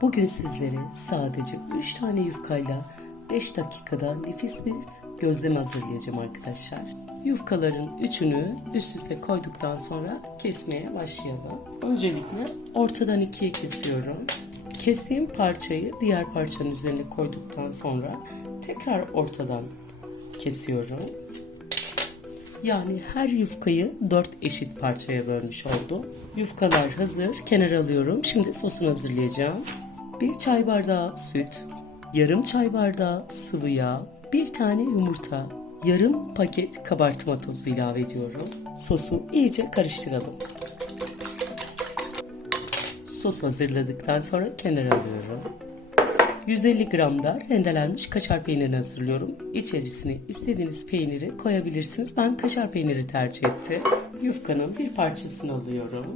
Bugün sizlere sadece 3 tane yufkayla 5 dakikada nefis bir gözleme hazırlayacağım arkadaşlar. Yufkaların üçünü üst üste koyduktan sonra kesmeye başlayalım. Öncelikle ortadan ikiye kesiyorum. Kestiğim parçayı diğer parçanın üzerine koyduktan sonra tekrar ortadan kesiyorum. Yani her yufkayı dört eşit parçaya bölmüş oldum. Yufkalar hazır. Kenara alıyorum. Şimdi sosunu hazırlayacağım. Bir çay bardağı süt, yarım çay bardağı sıvı yağ, bir tane yumurta, yarım paket kabartma tozu ilave ediyorum. Sosu iyice karıştıralım. Sos hazırladıktan sonra kenara alıyorum. 150 gram da rendelenmiş kaşar peynirini hazırlıyorum. İçerisine istediğiniz peyniri koyabilirsiniz. Ben kaşar peyniri tercih ettim. Yufkanın bir parçasını alıyorum.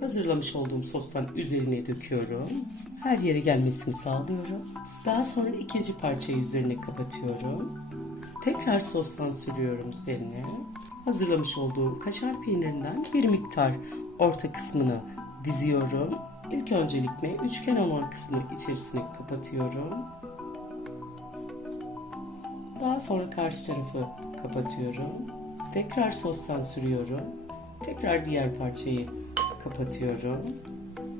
Hazırlamış olduğum sostan üzerine döküyorum. Her yere gelmesini sağlıyorum. Daha sonra ikinci parçayı üzerine kapatıyorum. Tekrar sostan sürüyorum üzerine. Hazırlamış olduğum kaşar peynirinden bir miktar orta kısmını diziyorum. İlk öncelikle üçgen olan kısmı içerisine kapatıyorum. Daha sonra karşı tarafı kapatıyorum. Tekrar sostan sürüyorum. Tekrar diğer parçayı kapatıyorum.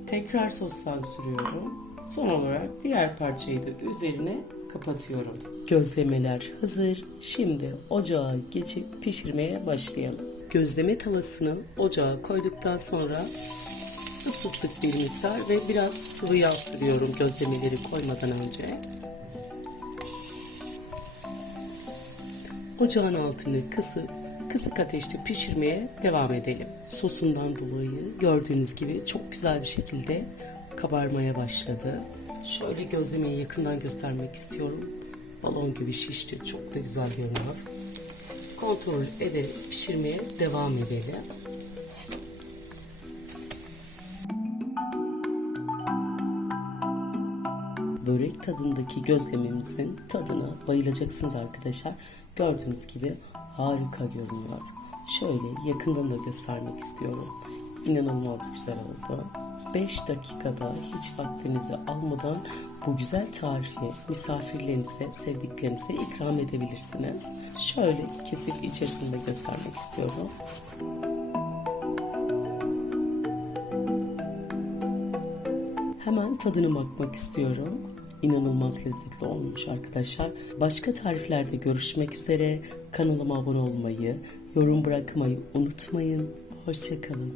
Tekrar sostan sürüyorum. Son olarak diğer parçayı da üzerine kapatıyorum. Gözlemeler hazır. Şimdi ocağa geçip pişirmeye başlayalım. Gözleme tavasını ocağa koyduktan sonra ısıttık bir miktar ve biraz sıvı yağ sürüyorum gözlemeleri koymadan önce. Ocağın altını kısık, kısık ateşte pişirmeye devam edelim. Sosundan dolayı gördüğünüz gibi çok güzel bir şekilde kabarmaya başladı. Şöyle gözlemeyi yakından göstermek istiyorum. Balon gibi şişti. Çok da güzel görünüyor. Kontrol ederek pişirmeye devam edelim. Börek tadındaki gözlememizin tadına bayılacaksınız arkadaşlar. Gördüğünüz gibi harika görünüyor. Şöyle yakından da göstermek istiyorum. İnanılmaz güzel oldu. 5 dakikada hiç vaktinizi almadan bu güzel tarifi misafirlerinize, sevdiklerinize ikram edebilirsiniz. Şöyle kesip içerisinde göstermek istiyorum. Hemen tadına bakmak istiyorum. İnanılmaz lezzetli olmuş arkadaşlar. Başka tariflerde görüşmek üzere. Kanalıma abone olmayı, yorum bırakmayı unutmayın. Hoşçakalın.